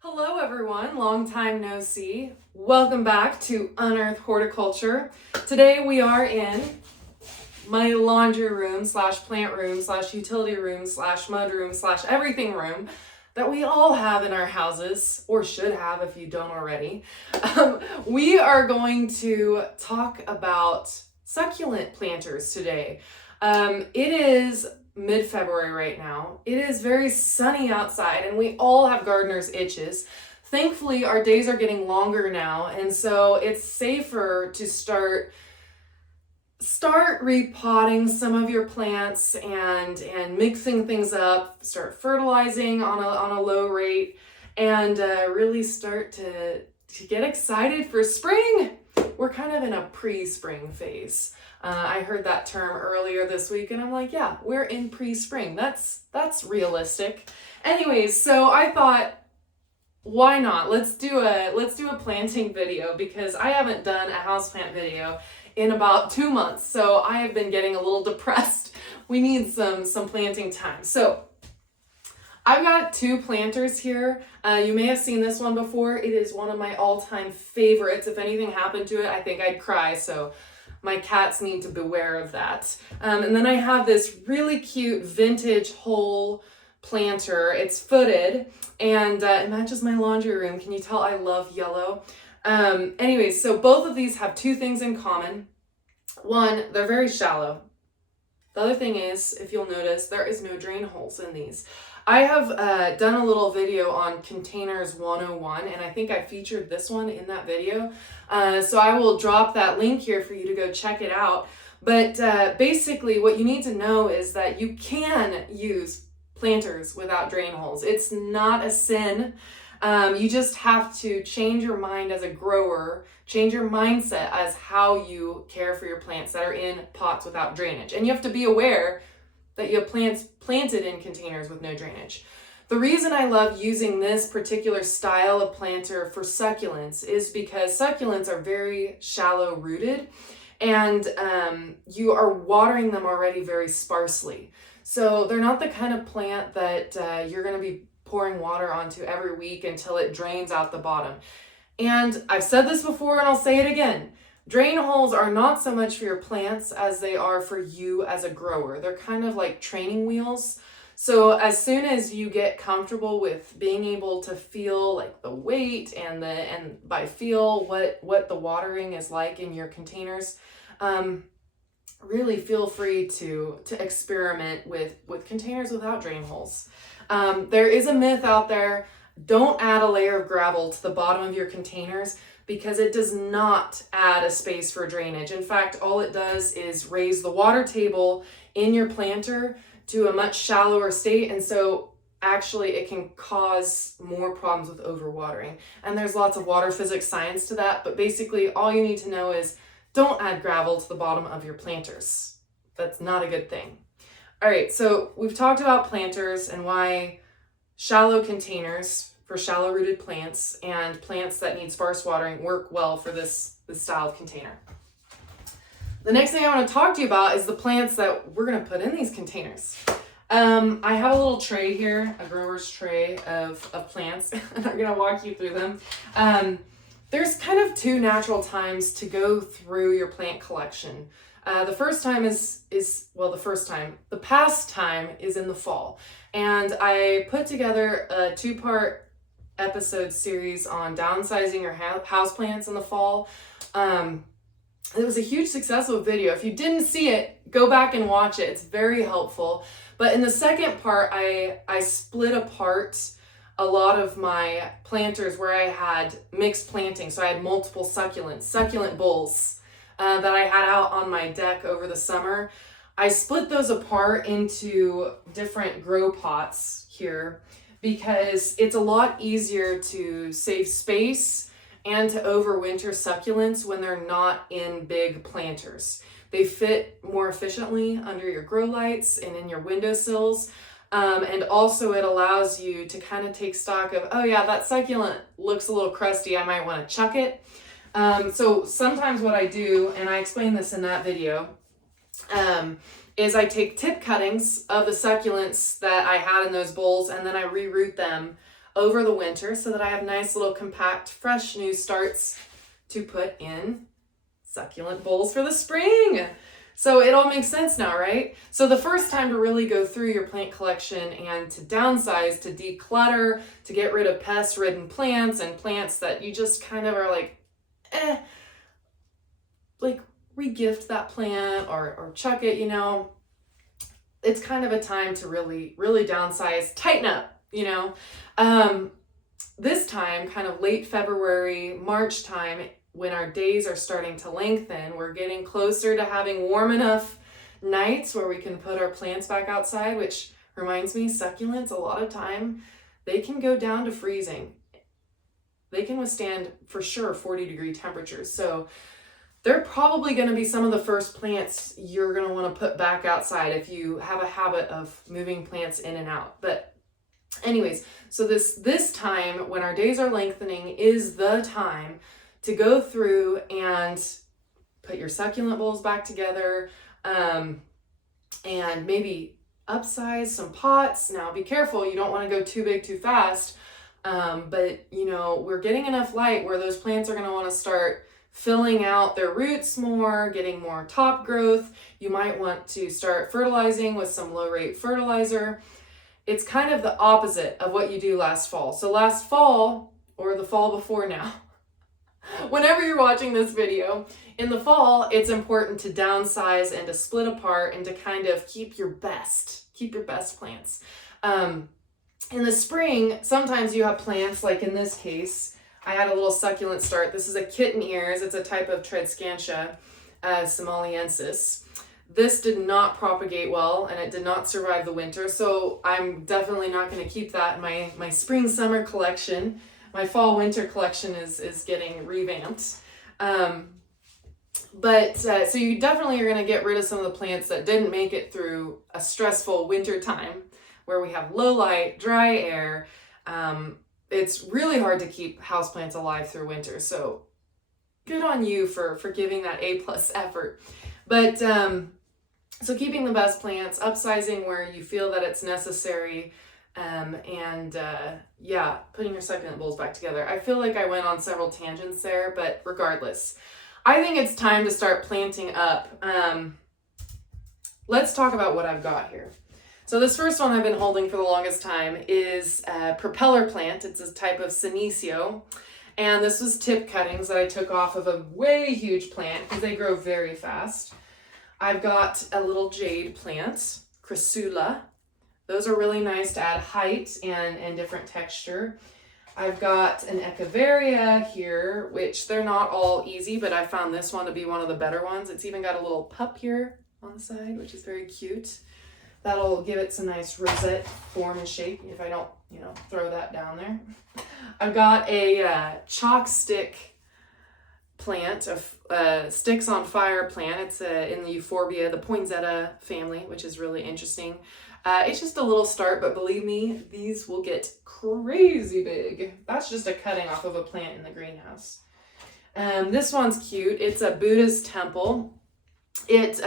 Hello everyone, long time no see. Welcome back to Unearth Horticulture. Today we are in my laundry room slash plant room slash utility room slash mud room slash everything room that we all have in our houses, or should have if you don't already. We are going to talk about succulent planters today. It is mid-February right now. It is very sunny outside and we all have gardener's itches. Thankfully, our days are getting longer now, and so it's safer to start repotting some of your plants and mixing things up, start fertilizing on a low rate, and really start to get excited for spring. We're kind of in a pre-spring phase. I heard that term earlier this week and I'm like, yeah, we're in pre-spring. That's realistic. Anyways, so I thought, why not? Let's do a planting video, because I haven't done a houseplant video in about 2 months. So I have been getting a little depressed. We need some planting time. So I've got two planters here. You may have seen this one before. It is one of my all-time favorites. If anything happened to it, I think I'd cry. So my cats need to beware of that. And then I have this really cute vintage whole planter. It's footed and it matches my laundry room. Can you tell I love yellow? Anyways, so both of these have two things in common. One, they're very shallow. The other thing is, if you'll notice, there is no drain holes in these. I have done a little video on Containers 101, and I think I featured this one in that video. So I will drop that link here for you to go check it out. But basically what you need to know is that you can use planters without drain holes. It's not a sin. You just have to change your mind as a grower, change your mindset as how you care for your plants that are in pots without drainage. And you have to be aware that you have plants planted in containers with no drainage. The reason I love using this particular style of planter for succulents is because succulents are very shallow rooted, and you are watering them already very sparsely. So they're not the kind of plant that you're going to be pouring water onto every week until it drains out the bottom. And I've said this before and I'll say it again. Drain holes are not so much for your plants as they are for you as a grower. They're kind of like training wheels. So as soon as you get comfortable with being able to feel like the weight and by feel what the watering is like in your containers, really feel free to experiment with containers without drain holes. There is a myth out there: don't add a layer of gravel to the bottom of your containers, because it does not add a space for drainage. In fact, all it does is raise the water table in your planter to a much shallower state, and so actually it can cause more problems with overwatering. And there's lots of water physics science to that, but basically all you need to know is don't add gravel to the bottom of your planters. That's not a good thing. All right, so we've talked about planters and why shallow containers for shallow rooted plants and plants that need sparse watering work well for this style of container. The next thing I want to talk to you about is the plants that we're going to put in these containers. I have a little tray here, a grower's tray of plants, and I'm going to walk you through them. There's kind of two natural times to go through your plant collection. The past time is in the fall. And I put together a 2-part episode series on downsizing your houseplants in the fall. It was a huge successful video. If you didn't see it, go back and watch it. It's very helpful. But in the second part, I split apart a lot of my planters where I had mixed planting. So I had multiple succulent bowls that I had out on my deck over the summer. I split those apart into different grow pots here because it's a lot easier to save space and to overwinter succulents when they're not in big planters. They fit more efficiently under your grow lights and in your windowsills. And also it allows you to kind of take stock of, oh yeah, that succulent looks a little crusty, I might want to chuck it. So sometimes what I do, and I explained this in that video, is I take tip cuttings of the succulents that I had in those bowls and then I reroot them over the winter so that I have nice little compact, fresh new starts to put in succulent bowls for the spring. So it all makes sense now, right? So the first time to really go through your plant collection and to downsize, to declutter, to get rid of pest-ridden plants and plants that you just kind of are like, like regift that plant or chuck it, you know. It's kind of a time to really, really downsize, tighten up, you know. This time, kind of late February, March time, when our days are starting to lengthen, we're getting closer to having warm enough nights where we can put our plants back outside, which reminds me, succulents, a lot of time, they can go down to freezing. They can withstand, for sure, 40-degree temperatures. So they're probably going to be some of the first plants you're going to want to put back outside if you have a habit of moving plants in and out. But anyways, so this time when our days are lengthening is the time to go through and put your succulent bowls back together, and maybe upsize some pots. Now be careful, you don't want to go too big too fast, but you know, we're getting enough light where those plants are going to want to start filling out their roots more, getting more top growth. You might want to start fertilizing with some low rate fertilizer. It's kind of the opposite of what you do last fall. So last fall, or the fall before now, whenever you're watching this video, in the fall, it's important to downsize and to split apart and to kind of keep your best plants. In the spring, sometimes you have plants, like in this case, I had a little succulent start. This is a kitten ears. It's a type of Tredscantia somaliensis. This did not propagate well and it did not survive the winter. So I'm definitely not going to keep that in my spring summer collection. My fall winter collection is getting revamped. So you definitely are going to get rid of some of the plants that didn't make it through a stressful winter time where we have low light, dry air. It's really hard to keep houseplants alive through winter. So good on you for giving that A+ effort. But so keeping the best plants, upsizing where you feel that it's necessary, yeah, putting your succulent bowls back together. I feel like I went on several tangents there, but regardless, I think it's time to start planting up. Let's talk about what I've got here. So this first one I've been holding for the longest time is a propeller plant. It's a type of Senecio. And this was tip cuttings that I took off of a way huge plant because they grow very fast. I've got a little jade plant, Crassula. Those are really nice to add height and different texture. I've got an Echeveria here, which they're not all easy, but I found this one to be one of the better ones. It's even got a little pup here on the side, which is very cute. That'll give it some nice rosette form and shape if I don't, throw that down there. I've got a chalk stick plant, of sticks on fire plant. It's in the Euphorbia, the poinsettia family, which is really interesting. It's just a little start, but believe me, these will get crazy big. That's just a cutting off of a plant in the greenhouse. This one's cute. It's a Buddhist temple. It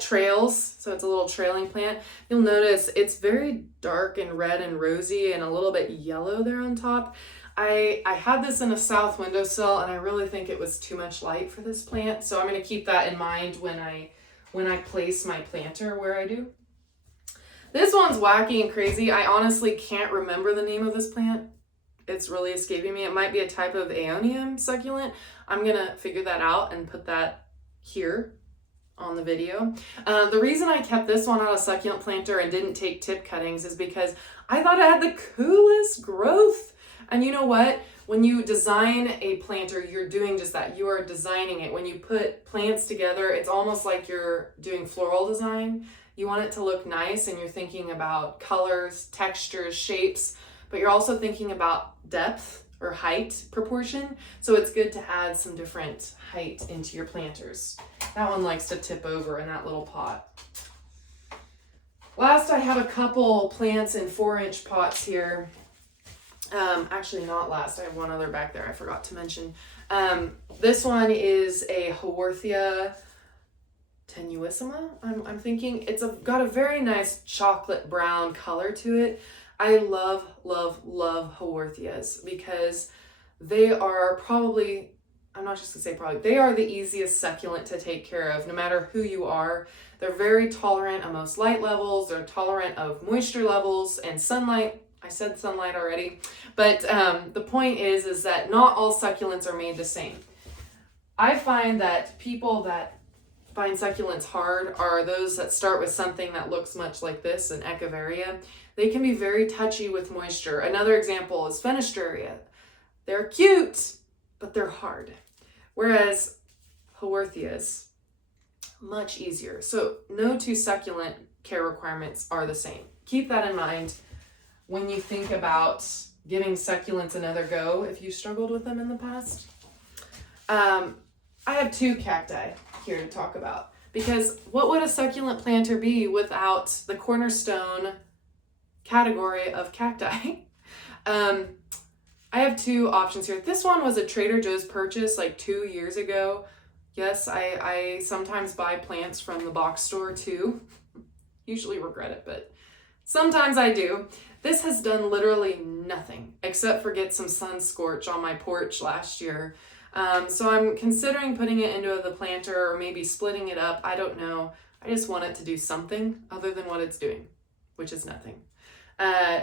trails, so it's a little trailing plant. You'll notice it's very dark and red and rosy and a little bit yellow there on top. I had this in a south windowsill and I really think it was too much light for this plant, so I'm going to keep that in mind when I place my planter where I do. This one's wacky and crazy. I honestly can't remember the name of this plant. It's really escaping me. It might be a type of Aeonium succulent. I'm going to figure that out and put that here on the video. The reason I kept this one on a succulent planter and didn't take tip cuttings is because I thought it had the coolest growth. And you know what? When you design a planter, you're doing just that. You are designing it. When you put plants together, it's almost like you're doing floral design. You want it to look nice and you're thinking about colors, textures, shapes, but you're also thinking about depth or height proportion. So it's good to add some different height into your planters. That one likes to tip over in that little pot. Last, I have a couple plants in 4-inch pots here. Actually not last, I have one other back there I forgot to mention. This one is a Haworthia tenuissima, I'm thinking. It's got a very nice chocolate brown color to it. I love, love, love Haworthias because they are probably, I'm not just gonna say probably, they are the easiest succulent to take care of no matter who you are. They're very tolerant of most light levels. They're tolerant of moisture levels and sunlight. I said sunlight already, but the point is that not all succulents are made the same. I find that people that find succulents hard are those that start with something that looks much like this, an Echeveria. They can be very touchy with moisture. Another example is Fenestraria. They're cute, but they're hard. Whereas Haworthias, much easier. So no two succulent care requirements are the same. Keep that in mind when you think about giving succulents another go if you struggled with them in the past. I have two cacti here to talk about because what would a succulent planter be without the cornerstone category of cacti? I have two options here. This one was a Trader Joe's purchase like 2 years ago. Yes, I sometimes buy plants from the box store too. Usually regret it, but sometimes I do. This has done literally nothing except for get some sun scorch on my porch last year. So I'm considering putting it into the planter or maybe splitting it up. I don't know. I just want it to do something other than what it's doing, which is nothing.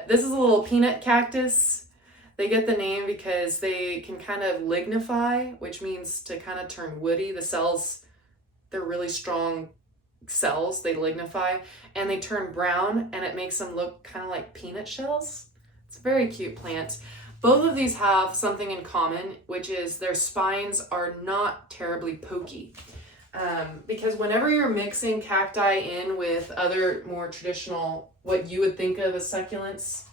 This is a little peanut cactus. They get the name because they can kind of lignify, which means to kind of turn woody. The cells, they're really strong cells. They lignify and they turn brown and it makes them look kind of like peanut shells. It's a very cute plant. Both of these have something in common, which is their spines are not terribly pokey. Because whenever you're mixing cacti in with other more traditional, what you would think of as succulents,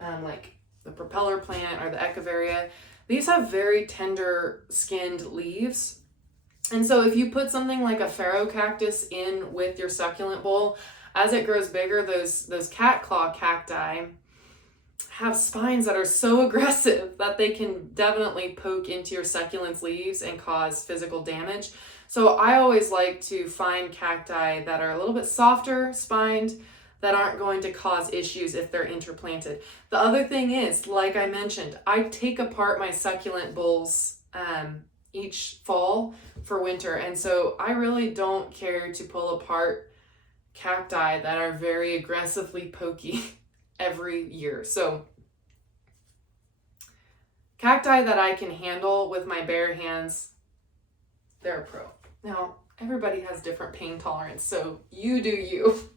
like the propeller plant or the Echeveria, these have very tender skinned leaves. And so if you put something like a Ferocactus in with your succulent bowl, as it grows bigger, those cat claw cacti have spines that are so aggressive that they can definitely poke into your succulent's leaves and cause physical damage. So I always like to find cacti that are a little bit softer spined that aren't going to cause issues if they're interplanted. The other thing is, like I mentioned, I take apart my succulent bowls each fall for winter. And so I really don't care to pull apart cacti that are very aggressively pokey every year. So cacti that I can handle with my bare hands, they're a pro. Now, everybody has different pain tolerance, so you do you.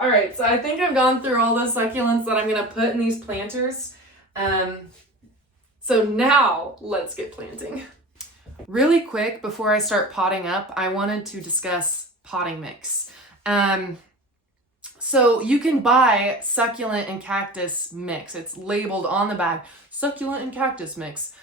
All right, so I think I've gone through all the succulents that I'm gonna put in these planters. So now let's get planting. Really quick, before I start potting up, I wanted to discuss potting mix. So you can buy succulent and cactus mix. It's labeled on the bag, succulent and cactus mix,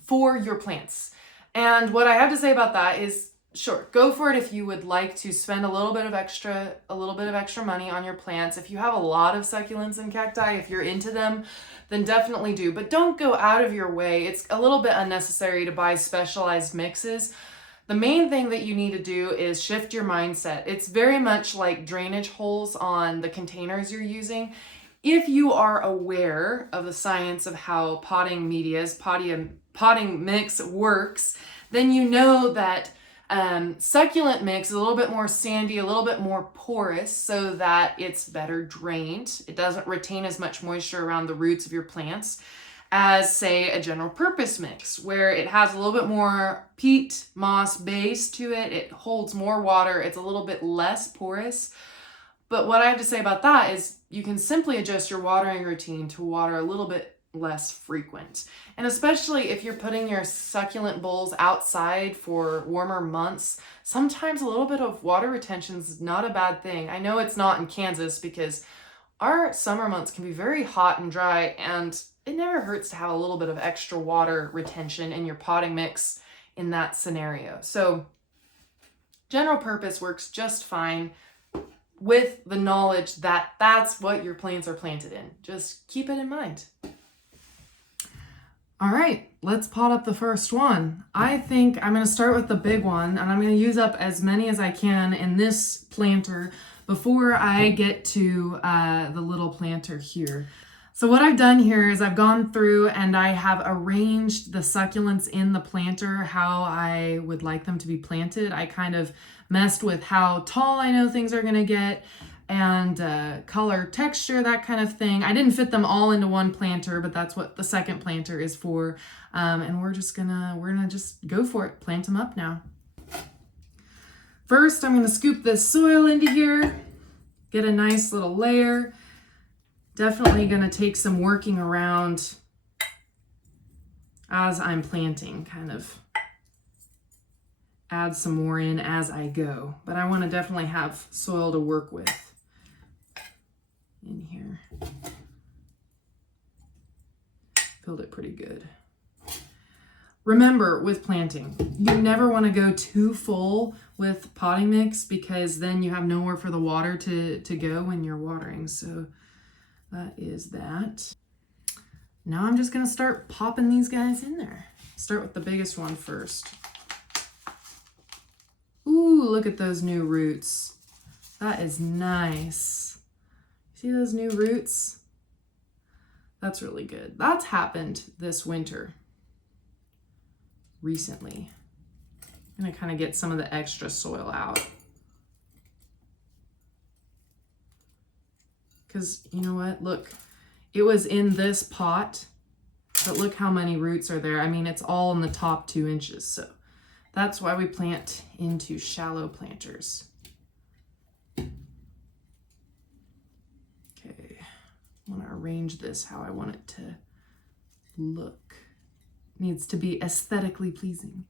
for your plants. And what I have to say about that is, sure, go for it if you would like to spend a little bit of extra money on your plants. If you have a lot of succulents and cacti, if you're into them, then definitely do. But don't go out of your way. It's a little bit unnecessary to buy specialized mixes. The main thing that you need to do is shift your mindset. It's very much like drainage holes on the containers you're using. If you are aware of the science of how potting mix works, then you know that succulent mix is a little bit more sandy, a little bit more porous so that it's better drained. It doesn't retain as much moisture around the roots of your plants as, say, a general purpose mix, where it has a little bit more peat moss base to it. It holds more water. It's a little bit less porous. But what I have to say about that is you can simply adjust your watering routine to water a little bit less frequent. And especially if you're putting your succulent bowls outside for warmer months, sometimes a little bit of water retention is not a bad thing. I know it's not in Kansas because our summer months can be very hot and dry, and it never hurts to have a little bit of extra water retention in your potting mix in that scenario. So general purpose works just fine with the knowledge that that's what your plants are planted in. Just keep it in mind. All right, let's pot up the first one. I think I'm gonna start with the big one, and I'm gonna use up as many as I can in this planter before I get to the little planter here. So what I've done here is I've gone through and I have arranged the succulents in the planter how I would like them to be planted. I kind of messed with how tall I know things are going to get and color, texture, that kind of thing. I didn't fit them all into one planter, but that's what the second planter is for. And we're gonna just go for it. Plant them up now. First, I'm gonna scoop this soil into here, get a nice little layer. Definitely gonna take some working around as I'm planting, kind of add some more in as I go. But I wanna definitely have soil to work with in here. Filled it pretty good. Remember with planting, you never want to go too full with potting mix because then you have nowhere for the water to go when you're watering. So that is that. Now I'm just going to start popping these guys in there. Start with the biggest one first. Ooh, look at those new roots. That is nice. See those new roots? That's really good. That's happened this winter. Recently. I'm gonna kind of get some of the extra soil out. Because you know what? Look, it was in this pot, but look how many roots are there. I mean, it's all in the top 2 inches. So that's why we plant into shallow planters. Okay, I want to arrange this how I want it to look. Needs to be aesthetically pleasing.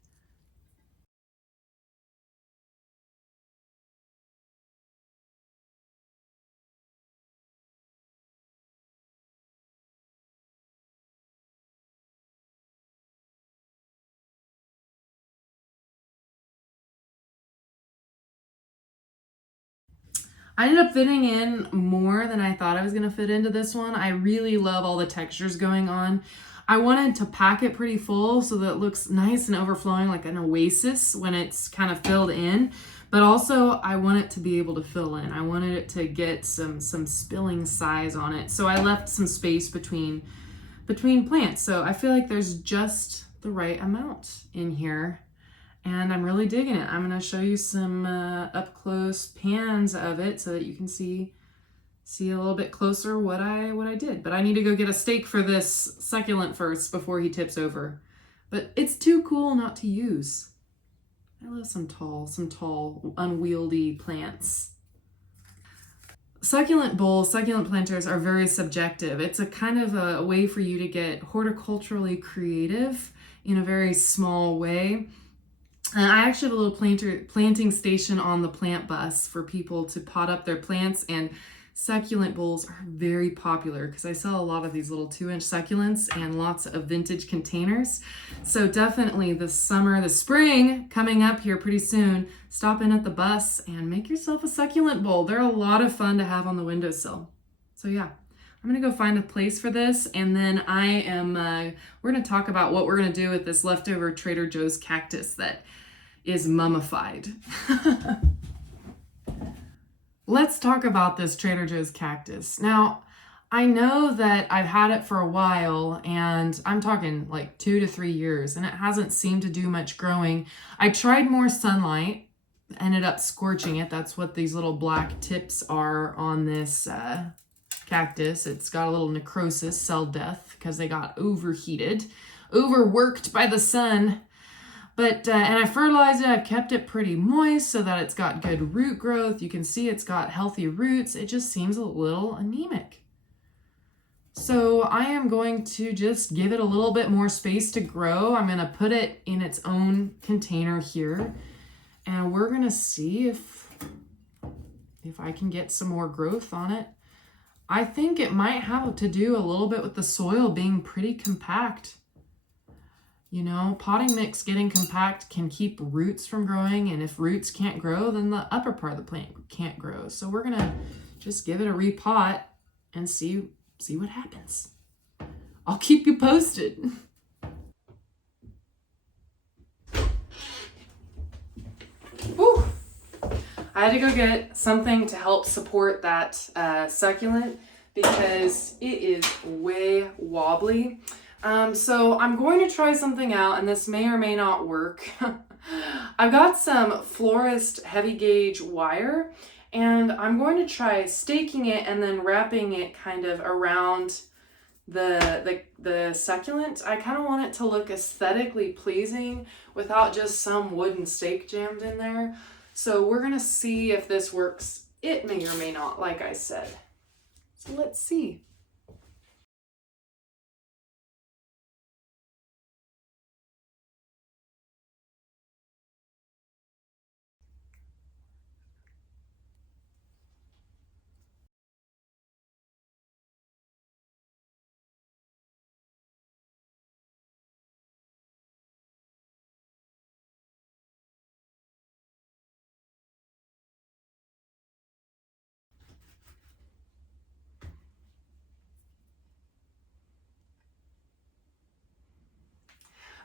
I ended up fitting in more than I thought I was going to fit into this one. I really love all the textures going on. I wanted to pack it pretty full so that it looks nice and overflowing like an oasis when it's kind of filled in. But also I want it to be able to fill in. I wanted it to get some spilling size on it. So I left some space between plants. So I feel like there's just the right amount in here. And I'm really digging it. I'm going to show you some up close pans of it so that you can see a little bit closer what I did. But I need to go get a stake for this succulent first before he tips over. But it's too cool not to use. I love some tall, unwieldy plants. Succulent bowls, succulent planters are very subjective. It's a kind of a way for you to get horticulturally creative in a very small way. I actually have a little planting station on the plant bus for people to pot up their plants, and succulent bowls are very popular because I sell a lot of these little 2-inch succulents and lots of vintage containers. So definitely the spring coming up here pretty soon, stop in at the bus and make yourself a succulent bowl. They're a lot of fun to have on the windowsill. So yeah, I'm gonna go find a place for this, and then we're gonna talk about what we're gonna do with this leftover Trader Joe's cactus that is mummified. Let's talk about this Trader Joe's cactus. Now, I know that I've had it for a while, and I'm talking like 2 to 3 years, and it hasn't seemed to do much growing. I tried more sunlight, ended up scorching it. That's what these little black tips are on this cactus. It's got a little necrosis, cell death, because they got overheated, overworked by the sun. But, and I fertilized it, I've kept it pretty moist so that it's got good root growth. You can see it's got healthy roots. It just seems a little anemic. So I am going to just give it a little bit more space to grow. I'm going to put it in its own container here. And we're going to see if I can get some more growth on it. I think it might have to do a little bit with the soil being pretty compact. You know, potting mix getting compact can keep roots from growing, and if roots can't grow, then the upper part of the plant can't grow. So we're gonna just give it a repot and see what happens. I'll keep you posted. Whew. I had to go get something to help support that succulent because it is way wobbly. So I'm going to try something out, and this may or may not work. I've got some florist heavy gauge wire, and I'm going to try staking it and then wrapping it kind of around the succulent. I kind of want it to look aesthetically pleasing without just some wooden stake jammed in there. So we're gonna see if this works. It may or may not, like I said. So let's see.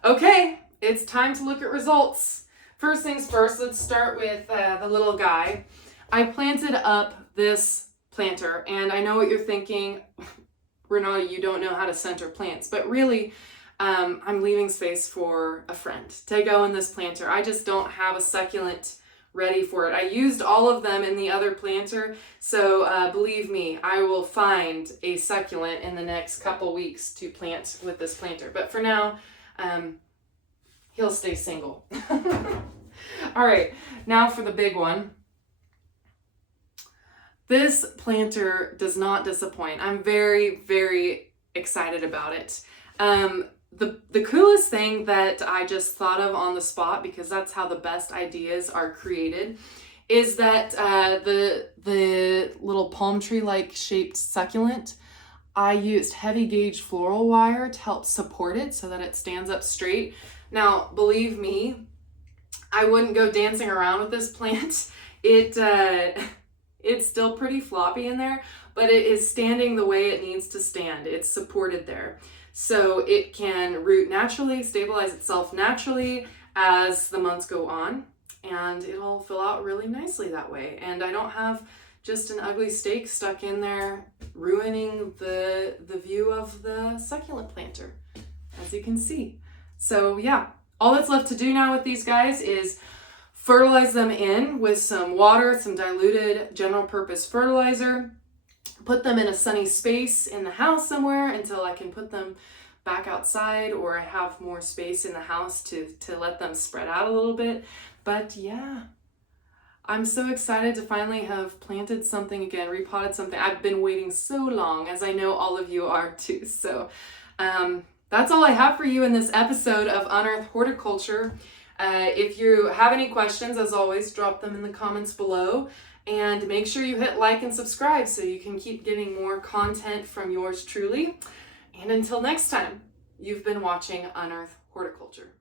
Okay, it's time to look at results. First things first, let's start with the little guy. I planted up this planter, and I know what you're thinking, Renata, you don't know how to center plants, but really, I'm leaving space for a friend to go in this planter. I just don't have a succulent ready for it. I used all of them in the other planter, so believe me, I will find a succulent in the next couple weeks to plant with this planter. But for now, he'll stay single. All right, now for the big one. This planter does not disappoint. I'm very, very excited about it. The coolest thing that I just thought of on the spot, because that's how the best ideas are created, is that the little palm tree-like shaped succulent, I used heavy gauge floral wire to help support it so that it stands up straight. Now, believe me, I wouldn't go dancing around with this plant. It's still pretty floppy in there, but it is standing the way it needs to stand. It's supported there. So it can root naturally, stabilize itself naturally as the months go on, and it'll fill out really nicely that way. And I don't have just an ugly stake stuck in there ruining the view of the succulent planter, as you can see. So yeah, all that's left to do now with these guys is fertilize them in with some water, some diluted general purpose fertilizer, put them in a sunny space in the house somewhere until I can put them back outside, or I have more space in the house to let them spread out a little bit. But yeah, I'm so excited to finally have planted something again, repotted something. I've been waiting so long, as I know all of you are too. So that's all I have for you in this episode of Unearth Horticulture. If you have any questions, as always, drop them in the comments below. And make sure you hit like and subscribe so you can keep getting more content from yours truly. And until next time, you've been watching Unearth Horticulture.